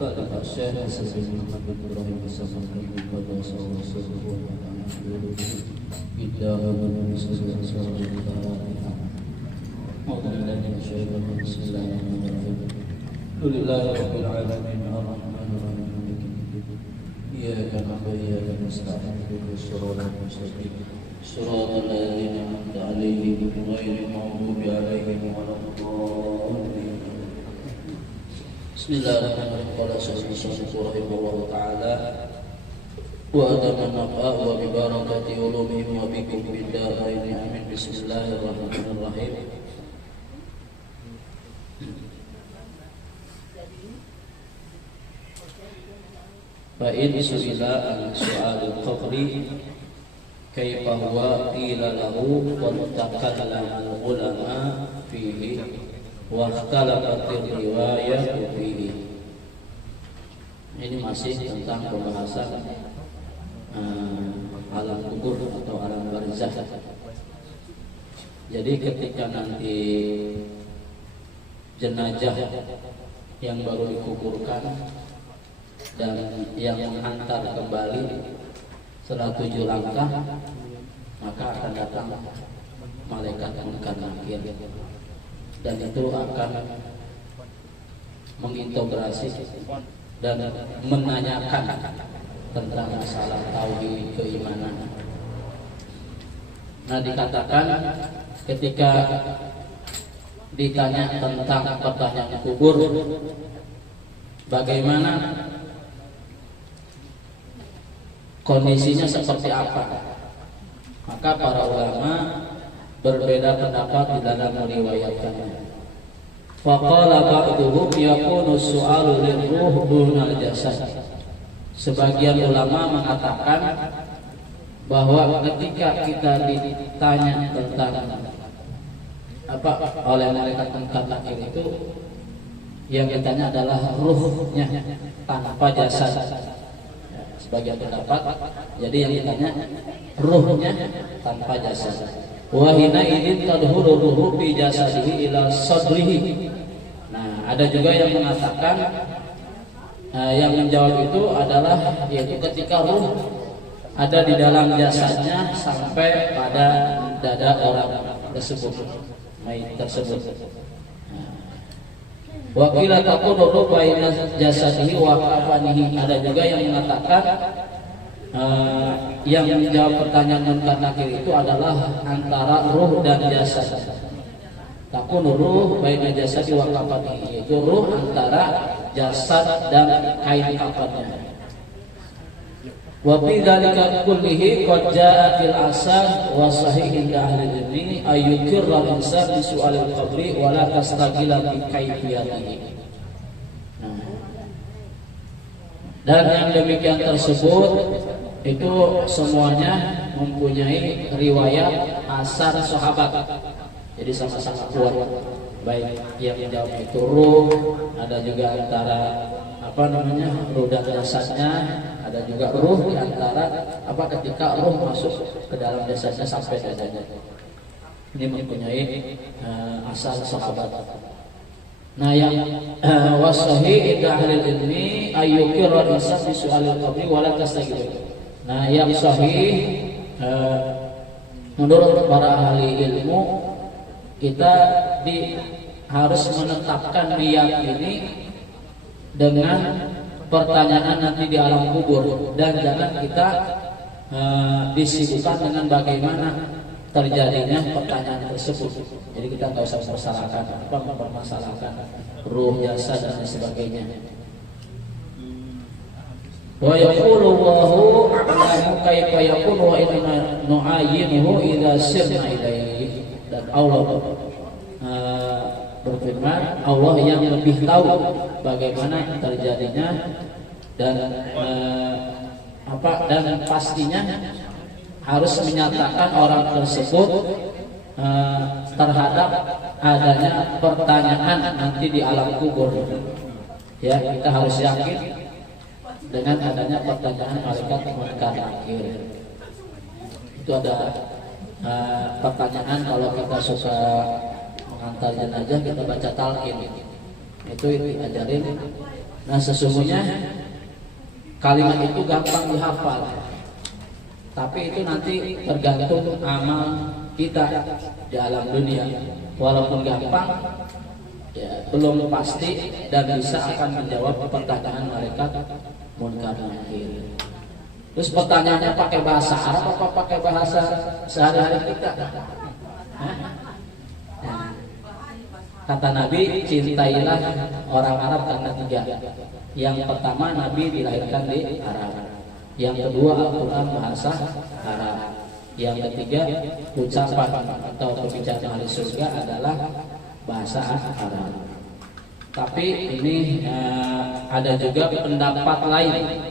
قال الشيخ حسن محمد إبراهيم السمرقندي قدس سره ونفعنا بعلومه بالله والنبي صلى الله عليه وسلم. أعوذ بالله من الشيطان الرجيم. بسم الله الرحمن الرحيم. الحمد لله رب العالمين الرحمن الرحيم مالك يوم الدين إياك نعبد وإياك نستعين اهدنا الصراط المستقيم صراط الذين أنعمت عليهم غير المغضوب عليهم ولا الضالين. Bismillahirrahmanirrahim. Qala Syaikhul rahimahullah ta'ala wa adama nafa wa bi barakati ulumihim wa bikum bid-darain amin. Bismillahirrahmanirrahim. Fa in su'ila an su'alul qabri kaifa huwa qila lahu wa takallama al-ulama fihi wa ikhtalafatir riwayat fihi. Ini masih tentang pembahasan alam kubur atau alam barzakh. Jadi ketika nanti jenazah yang baru dikuburkan dan yang menghantar kembali setelah 7 langkah, maka akan datang malaikat munkar nakir, dan itu akan mengintegrasi dan menanyakan tentang masalah tauhid keimanan. Nah, dikatakan ketika ditanya tentang pertanyaan kubur, bagaimana kondisinya seperti apa, maka para ulama berbeda pendapat di dalam meriwayatkannya. Faqala ba'duhum yakunu su'alu lirruh dunal jasad. Sebagian ulama mengatakan bahwa ketika kita ditanya tentang apa oleh malaikat munkar nakir itu, yang ditanya adalah ruhnya tanpa jasad. Sebagian pendapat, jadi yang ditanya ruhnya tanpa jasad. Wa hina idin tadhuru ruhu bi jasadihi ila sadrihi. Nah, ada juga yang mengatakan yang menjawab itu adalah yaitu ketika ruh ada di dalam jasadnya sampai pada dada orang tersebut, mayit tersebut. Wa qila taqulu baina jasadihi wa kafanihi. Ada juga yang mengatakan yang menjawab pertanyaan munkar nakir itu adalah antara ruh dan jasad. Takunu ruh baina jasadi wa kafanihi, itu ruh antara jasad dan kain kafannya. Wa fi dzalika kullihi qad jaa fil asar wa sahih inda ahli ilmi ayyukirra al-insan bi su'alil qabri wa la tastaqila bi kayfiyatihi. Dan yang demikian tersebut itu semuanya mempunyai riwayat asar sahabat, jadi sama-sama kuat. Baik yang menjawab itu ruh, ada juga antara ruh dan jasadnya, ada juga ruh di antara ketika ruh masuk ke dalam jasadnya sampai dadanya. Ini mempunyai asal sahabat. Nah, yang wasahi inda ahli ilmi ayyukirra al-insan bi su'alil qabri wa la tastaqbil. Nah, yang sahih menurut para ahli ilmu, kita harus menetapkan niat ini dengan pertanyaan nanti di alam kubur, dan jangan kita disibukkan dengan bagaimana terjadinya pertanyaan tersebut. Jadi kita nggak usah mempermasalahkan ruh, jasad dan sebagainya. Wa yaqulu Allahu a'lamu kaifa yakunu wa inna nu'ayyinuhu idza sirna ilaihi. Dan Allah berfirman, Allah yang lebih tahu bagaimana terjadinya dan dan pastinya harus menyatakan orang tersebut terhadap adanya pertanyaan nanti di alam kubur. Ya, kita harus yakin dengan adanya pertanyaan malaikat munkar nakir. Itu ada pertanyaan kalau kita suka mengantar jenazah, kita baca talqin. Itu diajarin Nah sesungguhnya kalimat itu gampang dihafal, tapi itu nanti tergantung amal kita di alam dunia. Walaupun gampang, ya belum pasti dan bisa akan menjawab pertanyaan malaikat munkar nakir. Terus pertanyaannya pakai bahasa Arab apa pakai bahasa sehari-hari kita? Kata Nabi, cintailah orang Arab karena 3. Yang pertama, Nabi dilahirkan di Arab. Yang kedua, Al-Quran bahasa Arab. Yang ketiga, ucapan atau pembicaraan ahli surga adalah bahasa Arab. Tapi ini ada juga pendapat lain.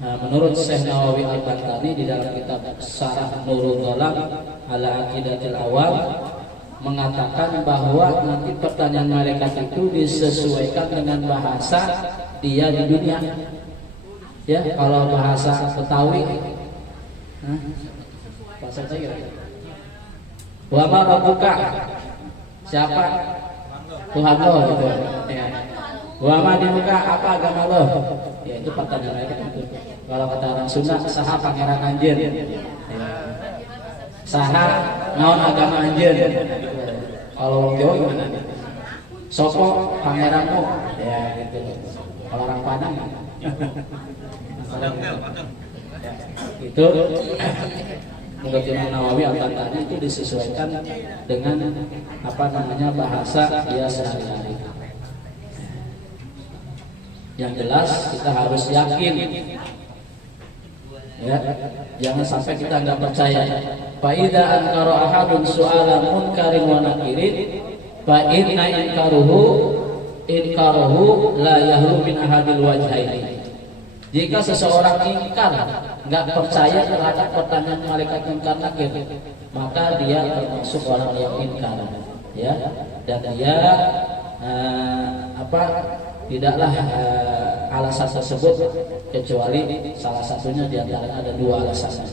Menurut Syekh Nawawi Al-Bantani di dalam kitab Syarah Nurul Dhalam ala Aqidatil Awam mengatakan bahwa nanti pertanyaan malaikat itu disesuaikan dengan bahasa dia di dunia. Ya, kalau bahasa Betawi, bahasa saya. Wa ma rabbuka? Siapa? Tuhan lo gitu. Ya. Wa ma dinuka? Apa agama lo? Ya itu pertanyaan malaikat itu. Kalau kata orang Sunda, saha pangeran anjeun. Ya. Saha naon agama anjeun. Kalau orang Jawa gimana? Sopo pangeranmu. Ya gitu. Kalau orang Padang itu menurut Imam Nawawi Al-Bantani itu disesuaikan dengan apa namanya bahasa dia sehari-hari. Yang jelas kita harus yakin, ya, jangan sampai kita nggak percaya. Fa idza ankara ahadun su'ala munkarin wa nakirin fa inna inkaruhu la yahlu min ahadil wajhaini. Jika seseorang ingkar, nggak percaya terhadap pertanyaan malaikat munkar nakir, maka dia termasuk orang yang ingkar, ya, dan dia tidaklah alasan tersebut kecuali salah satunya di antara ada 2 alasan.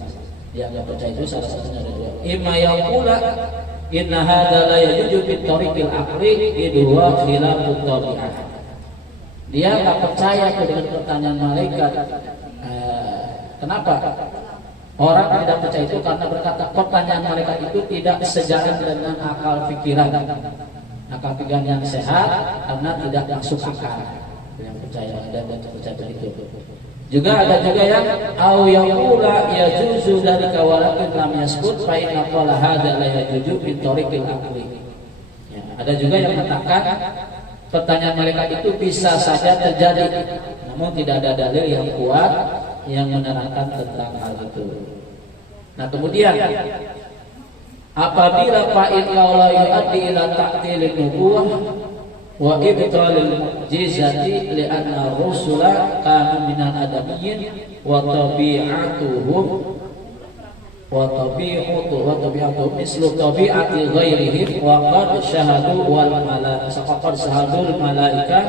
Dia nggak percaya itu salah satunya ada 2. Imma yaqula inna hadza la yajuju fit tariqil aqli idwa khilafut tabi'ah. Dia nggak percaya dengan pertanyaan malaikat. Kenapa? Orang tidak percaya itu karena berkata pertanyaan malaikat itu tidak sejalan dengan akal pikiran yang sehat, karena tidak masuk akal. Yang percaya dan percaya begitu. Juga ada juga yang au yaqula yajuzu dari kawalakin lam yasbut fa inna qala hadza la yajuzu fi tariqil aqli. Ya, ada juga yang mengatakan pertanyaan malaikat itu bisa saja terjadi, namun tidak ada dalil yang kuat yang menerangkan tentang hal itu. Nah kemudian apabila fa'il la yu'addi ila ta'tilin nubuwah wa ibtalil mu'jizati li'anna rusula kanu minal adamiyyin wa tabi'atuhum mislu tabi'ati ghairihim wa qad syahadu wal malaika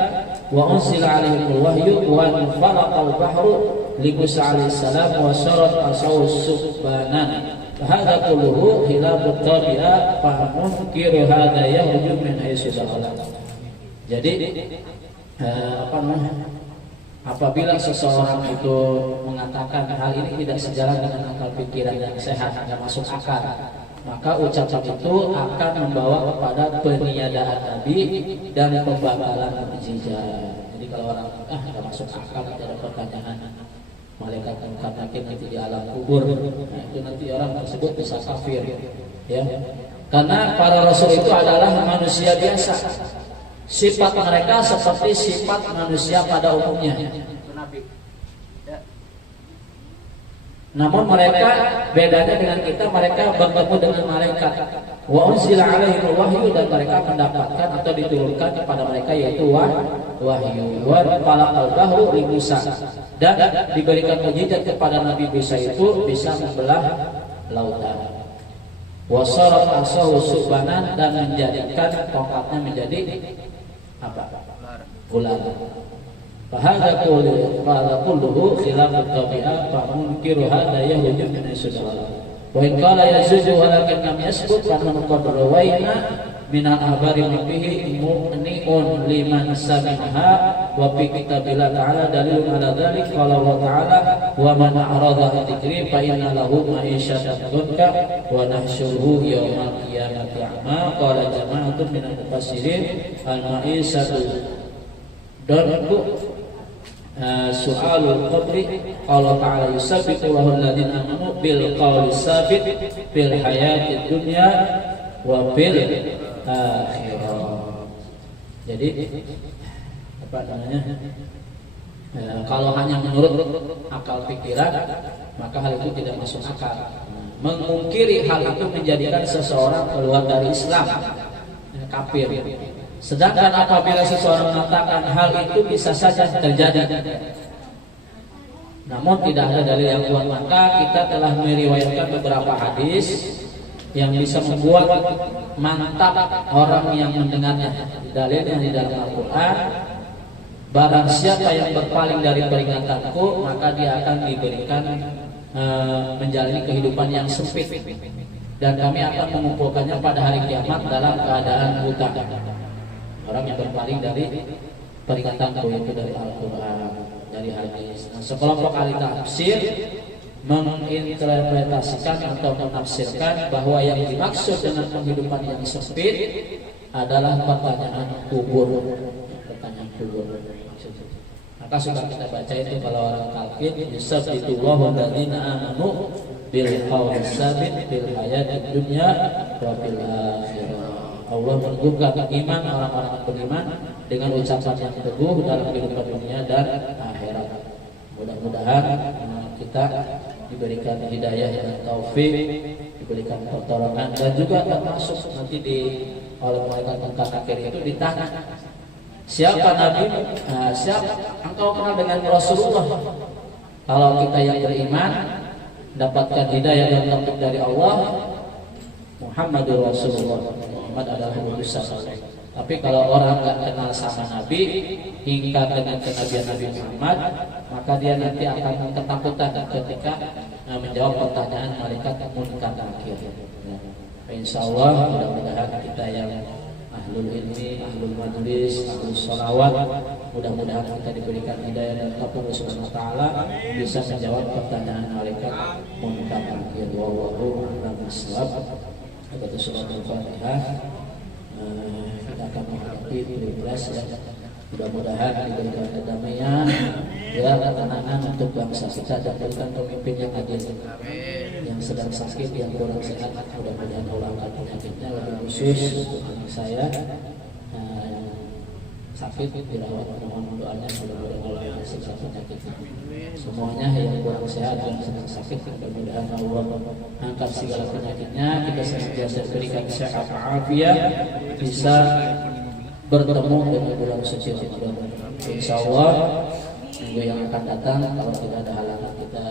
wa unsila alaihim wahyu wa falaqal bahru li Musa alaihi salam wa sarat asawus subbanan. Hadza kulluhu khilafut tabi'ah fa munkiru hadza yahju min haitsu dakhala. Jadi apabila seseorang itu mengatakan hal ini tidak sejalan dengan akal pikiran yang sehat, tidak masuk akal, maka ucapan itu akan membawa kepada peniadaan Nabi dan pembatalan mukjizat. Jadi kalau orang tidak masuk akal, tidak ada pertanyaan malaikat munkar nakir nanti di alam kubur, nah, itu nanti orang tersebut bisa kafir, ya. Karena para rasul itu adalah manusia biasa. Sifat mereka seperti sifat manusia pada umumnya. Namun mereka bedanya dengan kita, mereka bertemu dengan malaikat. Wa unzila alaihim wahyu, dan mereka mendapatkan atau diturunkan kepada mereka yaitu wahyu. Wa falaqal bahru li Musa, dan diberikan mukjizat kepada Nabi Musa itu bisa membelah lautan. Wa sarat asahu subbanan, dan menjadikan tongkatnya menjadi apa? Ular. Fahadha kulluhu khilafut tabi'ah fa munkiru hadha yahju min as-sudara. Wa in qala yajuzu walakin lam yasbut fa man qad rawaina minal ahbari ma fihi mu'ni'un liman sami'aha wa fi kitabillah ta'ala dalilun ala dzalik qala Allah ta'ala wa man a'rada an dzikri fa inna lahu ma'isyatan dhanka wa nahsyuruhu yaumal qiyamati a'ma qala jama'atun minal mufassirin al-ma'isyatu dhanku su'alul qabri Allah ta'ala yusabbitu Allahu alladziina amanu bil qawli sabit fil hayatid dunya wa fil akhirah. Jadi apa namanya? Kalau hanya menurut akal pikiran maka hal itu tidak masuk akal. Mengungkiri hal itu menjadikan seseorang keluar dari Islam, kafir. Sedangkan apabila seseorang mengatakan hal itu bisa saja terjadi, namun tidak ada dalil yang kuat, maka kita telah meriwayatkan beberapa hadis yang bisa membuat mantap orang yang mendengarnya. Dalilnya di dalam Al-Quran, barang siapa yang berpaling dari peringatanku maka dia akan diberikan menjalani kehidupan yang sempit, dan kami akan mengumpulkannya pada hari kiamat dalam keadaan buta. Orang yang berpaling dari peringatanku, itu dari Al-Quran, dari hadis. Nah, sekelompok ahli tafsir menginterpretasikan atau menafsirkan bahwa yang dimaksud dengan penghidupan yang sempit adalah pertanyaan kubur. Pertanyaan kubur. Maka sudah kita baca itu kalau orang kafir, yusabbitullahu alladziina amanu bil qawli sabit fil hayatid dunya wa fil akhirah. Allah meneguhkan iman orang-orang beriman dengan ucapan yang teguh dalam kehidupan dunia dan akhirat. Mudah-mudahan kita diberikan hidayah dan taufik, diberikan pertolongan, dan juga termasuk nanti oleh malaikat tentang akhir itu ditanya, siapa Nabi? Siapa engkau kenal dengan Rasulullah? Kalau kita yang beriman dapatkan hidayah dan taufik dari Allah, Muhammadur Rasulullah, Muhammad adalah utusan Allah. Tapi kalau orang nggak kenal sama Nabi, ingkar dengan kenabian Nabi Muhammad, maka dia nanti akan ketakutan ketika menjawab pertanyaan malaikat munkar akhir. Insya Allah mudah-mudahan kita yang ahlul ilmi, ahlul majlis, ahlul sholawat, mudah-mudahan kita diberikan hidayah dan taufik Subhanahu wa taala bisa menjawab pertanyaan malaikat munkar akhir. Wallahu a'lam bishawab. Baca surat Al-Fatihah, kita akan menghadapi pilpres ya. Mudah-mudahan diberikan kedamaian, ya, ketenangan untuk bangsa kita, dan berikan pemimpin yang adil. Yang sedang sakit, yang kurang sehat, mudah-mudahan Allah angkat penyakitnya. Lebih khusus untuk anak saya yang sakit dirawat, mohon doanya mudah-mudahan Allah angkat penyakitnya. Semuanya yang kurang sehat, yang sedang sakit, mudah-mudahan Allah angkat segala penyakitnya. Kita senantiasa berikan sehat afiat, bisa bertemu dengan bulan suci Ramadan. Insyaallah minggu yang akan datang, kalau tidak ada halangan, kita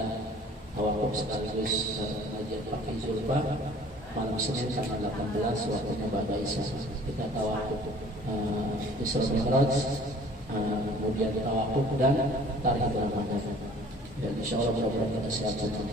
tawakuf sekaligus pengajian Pakai Zulfa malam Senin tanggal 18 waktunya ba'da Isya. Kita tawakuf Isra Mi'raj, kemudian tawakuf dan tarikh Ramadan. Dan insyaallah mudah-mudahan kita sehat semua.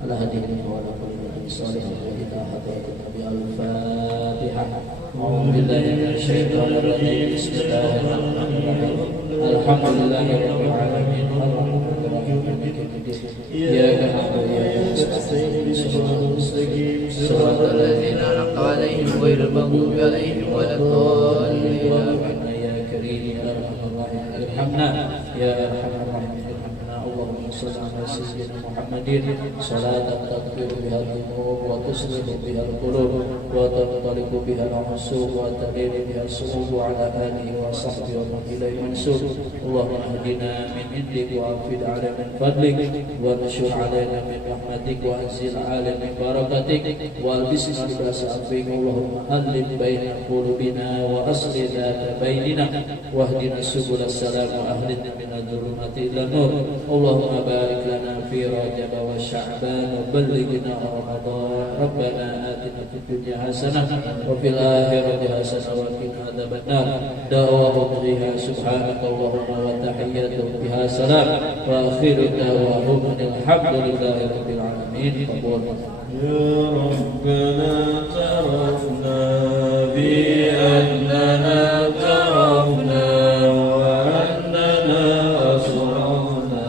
Ala hadirin wa ala kulli sholih wa kita hadratin Nabi al-Fatihah. A'udzu billahi minasyaitonir rajim. Bismillahirrahmanirrahim. Alhamdulillahirabbil alamin. Arrahmanir rahim. Maliki yaumiddin. Iyyaka na'budu wa iyyaka nasta'in. Shiratal mustaqim. Shiratal ladzina an'amta 'alaihim ghairil maghdubi 'alaihim waladdallin. Ya karim ya arhamar rahimin. Irhamna ya arhamar rahimin. Allahumma shalli ala sayyidina Muhammadin salatan taghfiru biha al-dhunub wa tuslihu biha al-qulub wa tanṭaliqu biha al-'usub wa tadinu biha as-su'ub ala alihi wa sahbihi wa man ilayhi mansub. Allahumma hdina min indik wa afid ala min fadlik wa nashur alaina min rahmatik wa anzil ala min barakatik wa albisna libasa afik. Allahumma allim baina qulubina wa asli dhata bainina wa hdina subul as-salam wa ahlina min adh-dhulumati ila nur. Allahumma barik lana fi Rajab wa Sya'ban wa ballighna Ramadan. Rabbana atina fid dunya hasanah wa fil akhirati hasanah wa qina adzabannar. Da'wahum fiha subhanaka Allahumma wa tahiyyatuhum fiha salam wa akhiru da'wahum alhamdulillahi rabbil alamin. Ya Rabbana tarafna بأننا اعترفنا وأننا أسرفنا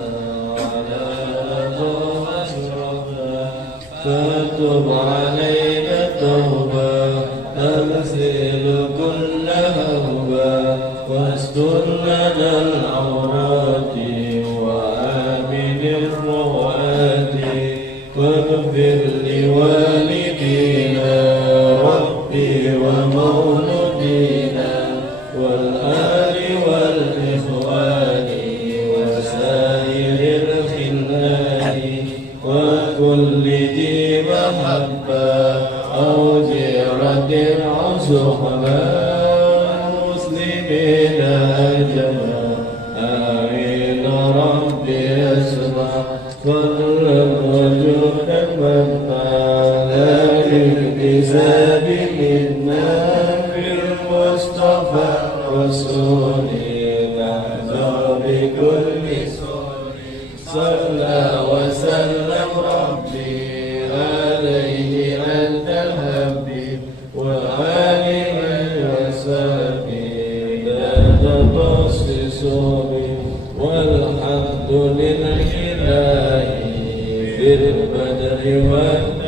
على أسرفنا فتب علينا توبة تغسل كل هوبة واستر لنا العورات وآمن الروآت واغفر لوالدينا ربي ومولودينا والآل والإخوان وسائر الخلان وكل ذي محبة أو جيرة أو صحبة مسلمين أجمع آمين ربي اسمع فضلا وجودا ومنعا للاكتساب منا بالمصطفى رسول نحظى بكل سور صلى وسلم ربي عليه أنت الحبيب وآله وصحبه لا تخصص به والحمد لله في البدر والبحر